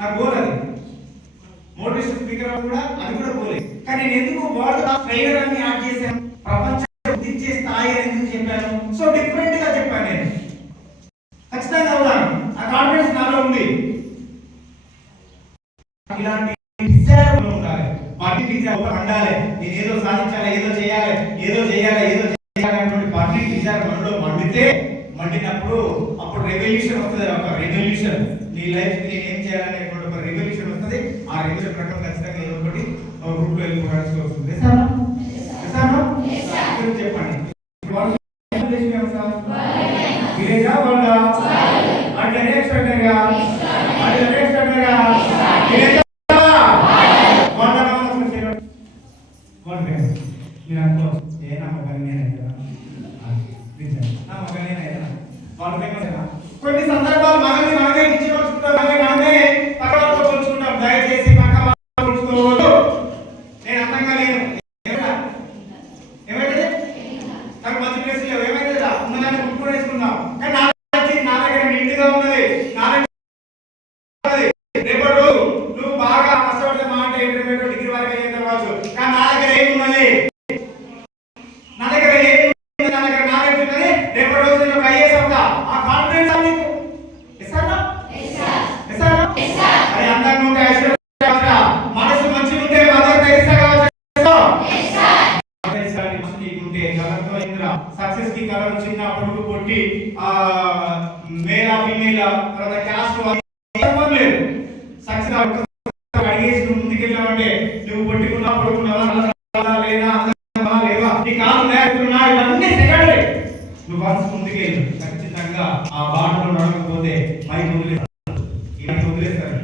నా గోల్ అది. Motivation speaker కూడా అది కూడా గోలే. కానీ నేను ఎందుకు వరల్డ్ ట్రైనర్ అని యాడ్ చేశాను, ప్రపంచాన్ని గుర్తించే స్థాయి అని ఎందుకు చెప్పాను? సో డిఫరెంట్ గా చెప్పాను నేను. ఖచ్చితంగా అవుతాను, ఆ కాన్ఫిడెన్స్ నాలో ఉంది. ఇలాంటి డిజైర్ ఉండాలి, పార్టీ డిజైర్ ఉండాలి. నేను ఏదో సాధించాలి, ఏదో చేయాలి అనేటువంటి పార్టీ డిజైర్ మనలో మండినప్పుడు అప్పుడు రెవల్యూషన్ వస్తుంది. ఒక రెవల్యూషన్, నీ లైఫ్ నేను ఏం చేయాలనేటువంటి ఒక రెవల్యూషన్ వస్తుంది. ఆ రెవల్యూషన్ ప్రకారం ఖచ్చితంగా ఏదో ఒకటి రూట్ లో వెళ్ళిపోవాల్సి వస్తుంది. చెప్పండి, కొన్ని సందర్భాలు మనమే ఇచ్చిపోతుంటాం, మనమే పక్కవాళ్ళతో పోల్చుకుంటాం. దయచేసి పక్క పోల్చుకోవద్దు. నేను అందంగా లేను, ఏమైతే నాకు మంచి ప్లేస్ లేవు, ఏమైతే ఉన్నదాన్ని గుర్తుకొని వేసుకుందాం. కానీ నా దగ్గర నిండుగా ఉన్నది. రేపటి రోజు నువ్వు బాగా కష్టపడితే మా అంటే ఇంటర్మీడియట్ డిగ్రీ వరకు అయిన తర్వాత, కానీ నా దగ్గర ఏమున్నది, నా దగ్గర నాలెడ్జ్ ఉన్నది. రేపటి రోజు నేను ఐఏఎస్ అవుతా. ఆ కాన్ఫిడెన్స్ నీకు ఇస్తానా? అది అందంగా ఉంటే ఐశ్వర్య, మనసు మంచిగా ఉంటే మదర్ తెరిసా సక్సెస్ కి కలర్ చిన్న పొడుగు కొట్టి మేలా ఫీమేల్ తర్వాత క్యాస్ట్ లేదు. సక్సెస్ అడిగేసి నువ్వు ముందుకెళ్ళావంటే నువ్వు పొట్టుకున్నా పడుకున్నావా లేదా లేవా నీ కాలు నేర్చుకున్నా ఇవన్నీ సెకండరీ. నువ్వు వరుస ముందుకెళ్ళు. ఖచ్చితంగా ఆ బాటలో నడవకపోతే పైకి వదిలేస్తారు.